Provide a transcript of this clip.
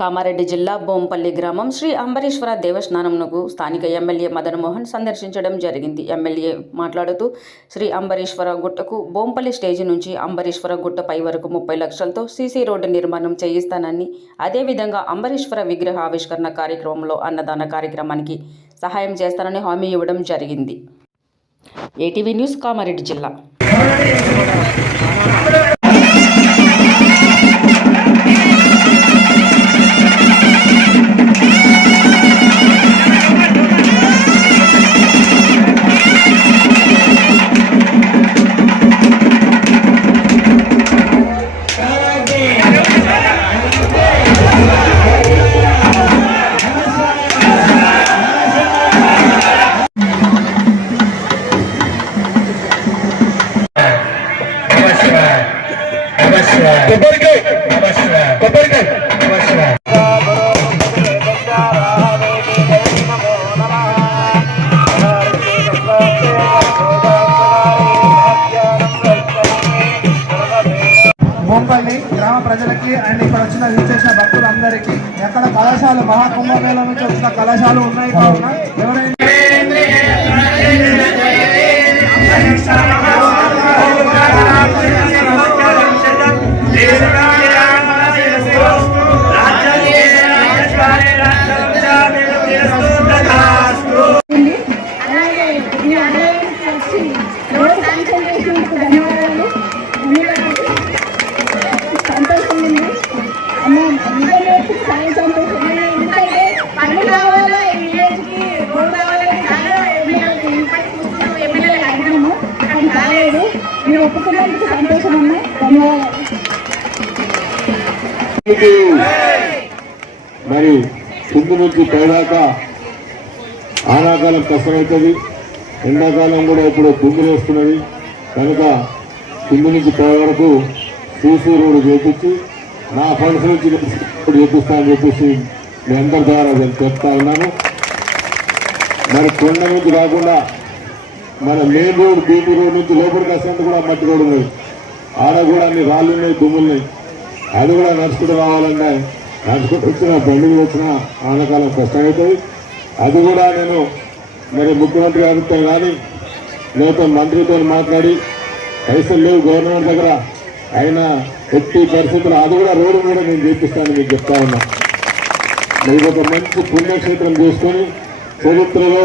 కామారెడ్డి జిల్లా బోంపల్లి గ్రామం శ్రీ అంబరీశ్వర దేవస్థానంకు స్థానిక ఎమ్మెల్యే మదన్ మోహన్ సందర్శించడం జరిగింది. ఎమ్మెల్యే మాట్లాడుతూ శ్రీ అంబరీశ్వర గుట్టకు బోంపల్లి స్టేజి నుంచి అంబరీశ్వర గుట్ట పై వరకు 30 లక్షలతో సీసీ రోడ్డు నిర్మాణం చేయిస్తానని, అదేవిధంగా అంబరీశ్వర విగ్రహ ఆవిష్కరణ కార్యక్రమంలో అన్నదాన కార్యక్రమానికి సహాయం చేస్తానని హామీ ఇవ్వడం జరిగింది. ఏటీవీ న్యూస్, కామారెడ్డి జిల్లా. బోంపల్లి గ్రామ ప్రజలకి అండ్ ఇక్కడ వచ్చిన విశేష భక్తులందరికీ ఎక్కడ కళాశాల మహాకుంభమేళ నుంచి వచ్చిన కళాశాలలు ఉన్నాయి కావున ఎవరైనా మరి కింది నుంచి పైదాకా ఆనాకాలం కష్టమవుతుంది, ఎండాకాలం కూడా ఇప్పుడు దుమ్ములు వేస్తున్నది కనుక కింది నుంచి పై వరకు సీసీ రోడ్డు చేపించి నా ఫండ్స్ నుంచి చేపిస్తానని చెప్పేసి మీ అందరి ద్వారా నేను చెప్తా ఉన్నాను. మరి కొండ నుంచి కాకుండా మన మెయిన్ రోడ్ బీటీ రోడ్ నుంచి లోపలికి వస్తే కూడా మట్టి రోడ్డు ఉన్నది, ఆడ కూడా అన్ని రాళ్ళు ఉన్నాయి, దుమ్ములు ఉన్నాయి. అది కూడా నడుచుకుంటూ రావాలన్నా నడుచుకుంటూ వచ్చిన బండికి వచ్చిన ఆనకాలం కష్టమవుతుంది. అది కూడా నేను మరి ముఖ్యమంత్రి గారితో కానీ లేకపోతే మంత్రితో మాట్లాడి పైసలు లేవు గవర్నమెంట్ దగ్గర అయినా ఎట్టి పరిస్థితులు అది కూడా రోడ్డు కూడా నేను చేపిస్తాను మీకు చెప్తా ఉన్నా. మీరు ఒక మంచి పుణ్యక్షేత్రం చేసుకొని చరిత్రలో